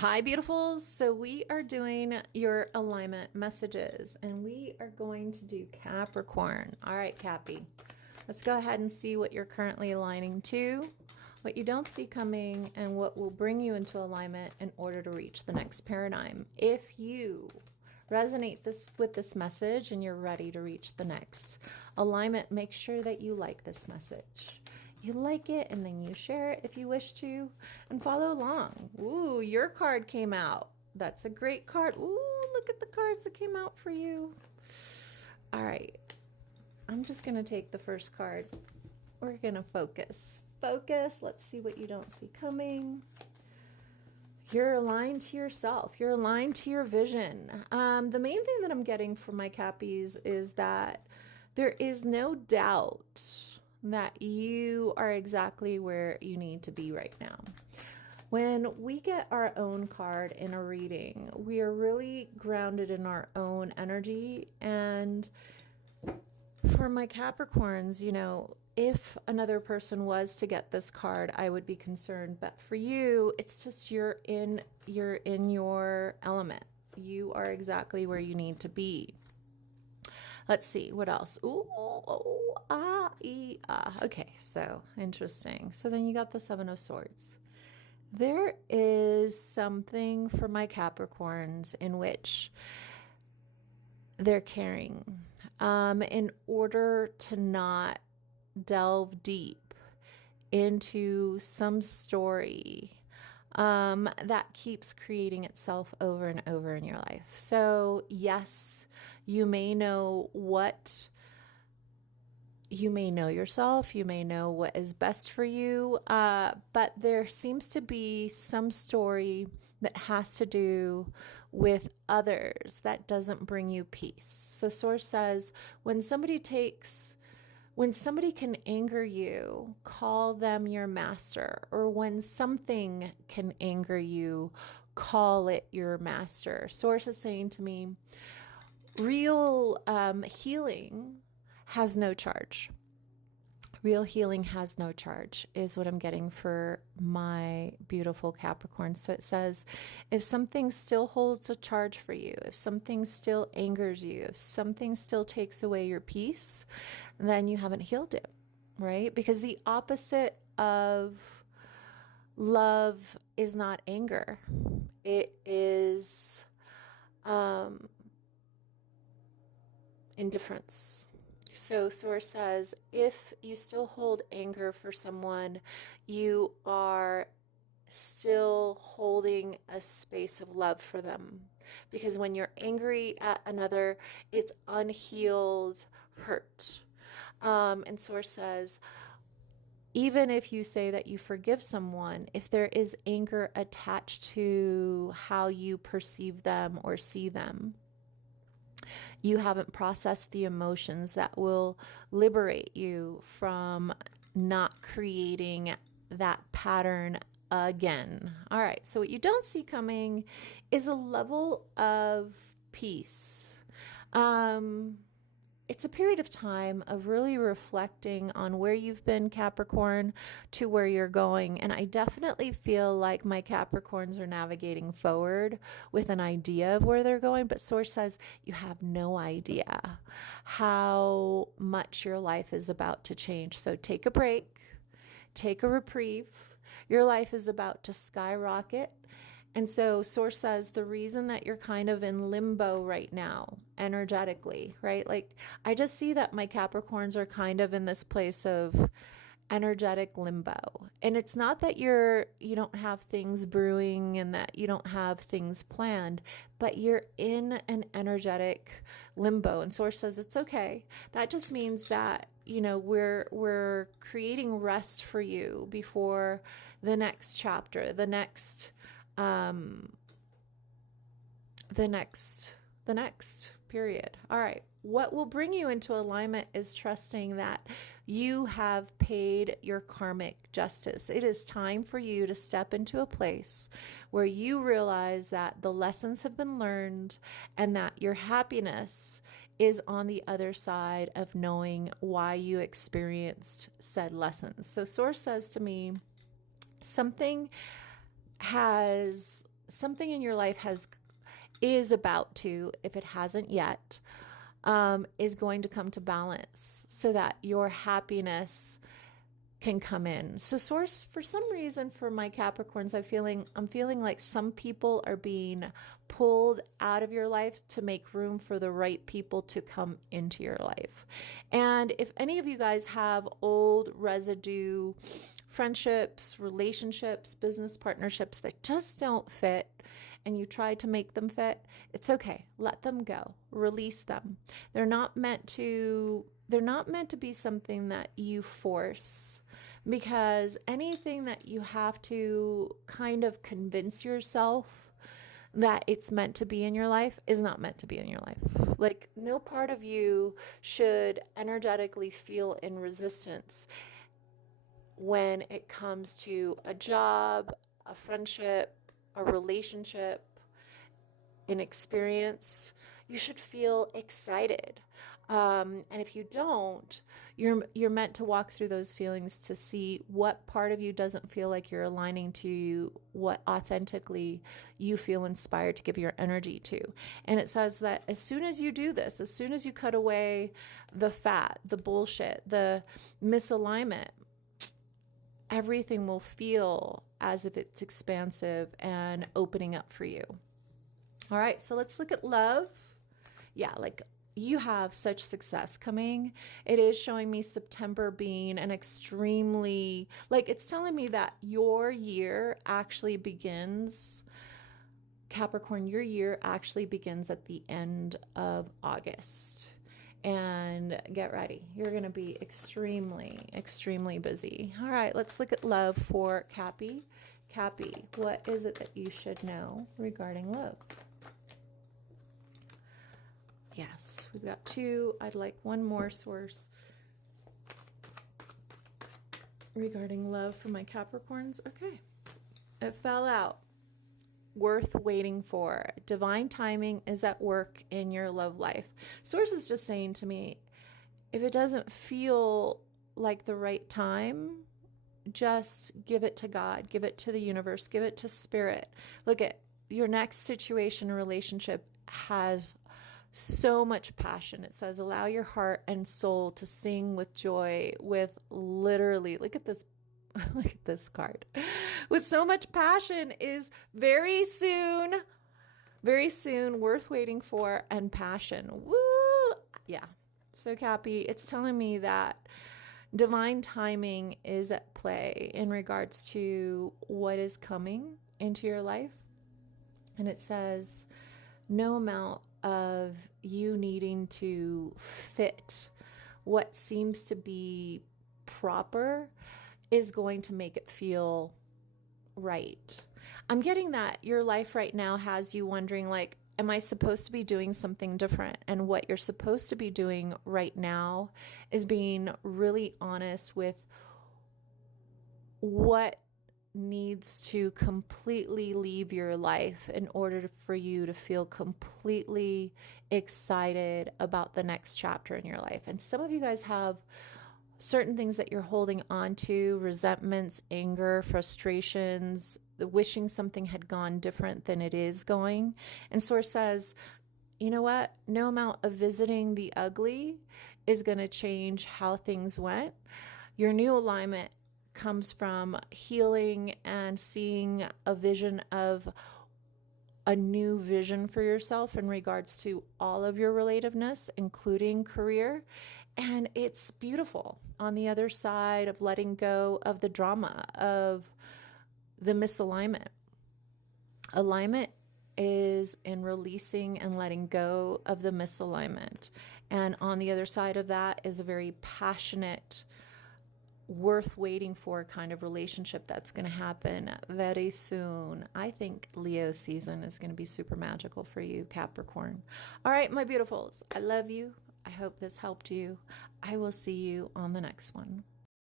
Hi, beautifuls. So we are doing your alignment messages and we are going to do Capricorn. All right, Cappy, let's go ahead and see what you're currently aligning to, what you don't see coming, and what will bring you into alignment in order to reach the next paradigm. If you resonate with this message and you're ready to reach the next alignment, make sure that you like this message. You like it and then you share it if you wish to and follow along. Ooh, your card came out. That's a great card. Ooh, look at the cards that came out for you. All right. I'm just going to take the first card. We're going to focus. Focus. Let's see what you don't see coming. You're aligned to yourself. You're aligned to your vision. The main thing that I'm getting from my Cappies is that there is no doubt that you are exactly where you need to be right now. When we get our own card in a reading, we are really grounded in our own energy. And for my Capricorns, if another person was to get this card, I would be concerned. But for you, it's just you're in your element. You are exactly where you need to be. Let's see, what else? Ooh, oh, ah, ee, ah. Okay, so interesting. So then you got the Seven of Swords. There is something for my Capricorns in which they're carrying in order to not delve deep into some story that keeps creating itself over and over in your life. So yes, you may know yourself, you may know what is best for you, but there seems to be some story that has to do with others that doesn't bring you peace. So Source says, when somebody can anger you, call them your master. Or when something can anger you, call it your master. Source is saying to me, real healing has no charge. Real healing has no charge is what I'm getting for my beautiful Capricorn. So it says, if something still holds a charge for you, if something still angers you, if something still takes away your peace, then you haven't healed it, right? Because the opposite of love is not anger. It is indifference. So Source says, if you still hold anger for someone, you are still holding a space of love for them. Because when you're angry at another, it's unhealed hurt. And Source says, even if you say that you forgive someone, if there is anger attached to how you perceive them or see them, you haven't processed the emotions that will liberate you from not creating that pattern again. All right, so what you don't see coming is a level of peace. It's a period of time of really reflecting on where you've been, Capricorn, to where you're going. And I definitely feel like my Capricorns are navigating forward with an idea of where they're going. But Source says you have no idea how much your life is about to change. So take a break, take a reprieve. Your life is about to skyrocket. And so Source says the reason that you're kind of in limbo right now, energetically, right? Like I just see that my Capricorns are kind of in this place of energetic limbo. And it's not that you don't have things brewing and that you don't have things planned, but you're in an energetic limbo. And Source says it's okay. That just means that we're creating rest for you before the next chapter, the next period. All right. What will bring you into alignment is trusting that you have paid your karmic justice. It is time for you to step into a place where you realize that the lessons have been learned and that your happiness is on the other side of knowing why you experienced said lessons. So Source says to me, something has something in your life is about to, if it hasn't yet, is going to come to balance so that your happiness can come in. So source, for some reason, for my Capricorns, I'm feeling like some people are being pulled out of your life to make room for the right people to come into your life. And if any of you guys have old residue friendships, relationships, business partnerships that just don't fit, and you try to make them fit, it's okay. Let them go. Release them. They're not meant to be something that you force, because anything that you have to kind of convince yourself that it's meant to be in your life is not meant to be in your life. Like, no part of you should energetically feel in resistance when it comes to a job, a friendship, a relationship, an experience. You should feel excited. And if you don't, you're meant to walk through those feelings to see what part of you doesn't feel like you're aligning to what authentically you feel inspired to give your energy to. And it says that as soon as you do this, as soon as you cut away the fat, the bullshit, the misalignment, everything will feel as if it's expansive and opening up for you. All right, so let's look at love. Yeah, like, you have such success coming. It is showing me September being an extremely, like, it's telling me that your year actually begins, Capricorn, your year actually begins at the end of August. And get ready. You're going to be extremely, extremely busy. All right, let's look at love for Cappy. Cappy, what is it that you should know regarding love? Yes, we've got two. I'd like one more source regarding love for my Capricorns. Okay, it fell out. Worth waiting for. Divine timing is at work in your love life. Source is just saying to me, if it doesn't feel like the right time, just give it to God, give it to the universe, give it to spirit. Look at your next situation or relationship has so much passion. It says, allow your heart and soul to sing with joy, with literally, look at this card. With so much passion is very soon, worth waiting for, and passion. Woo! Yeah. So Cappy, it's telling me that divine timing is at play in regards to what is coming into your life. And it says, no amount of you needing to fit what seems to be proper is going to make it feel right. I'm getting that your life right now has you wondering, like, am I supposed to be doing something different? And what you're supposed to be doing right now is being really honest with what needs to completely leave your life in order for you to feel completely excited about the next chapter in your life. And some of you guys have certain things that you're holding on to, resentments, anger, frustrations, wishing something had gone different than it is going. And Source says, you know what? No amount of visiting the ugly is going to change how things went. Your new alignment comes from healing and seeing a vision of a new vision for yourself in regards to all of your relativeness, including career. And it's beautiful on the other side of letting go of the drama of the misalignment. Alignment is in releasing and letting go of the misalignment. And on the other side of that is a very passionate, worth waiting for kind of relationship that's going to happen very soon. I think Leo season is going to be super magical for you, Capricorn. All right, my beautifuls, I love you. I hope this helped you. I will see you on the next one.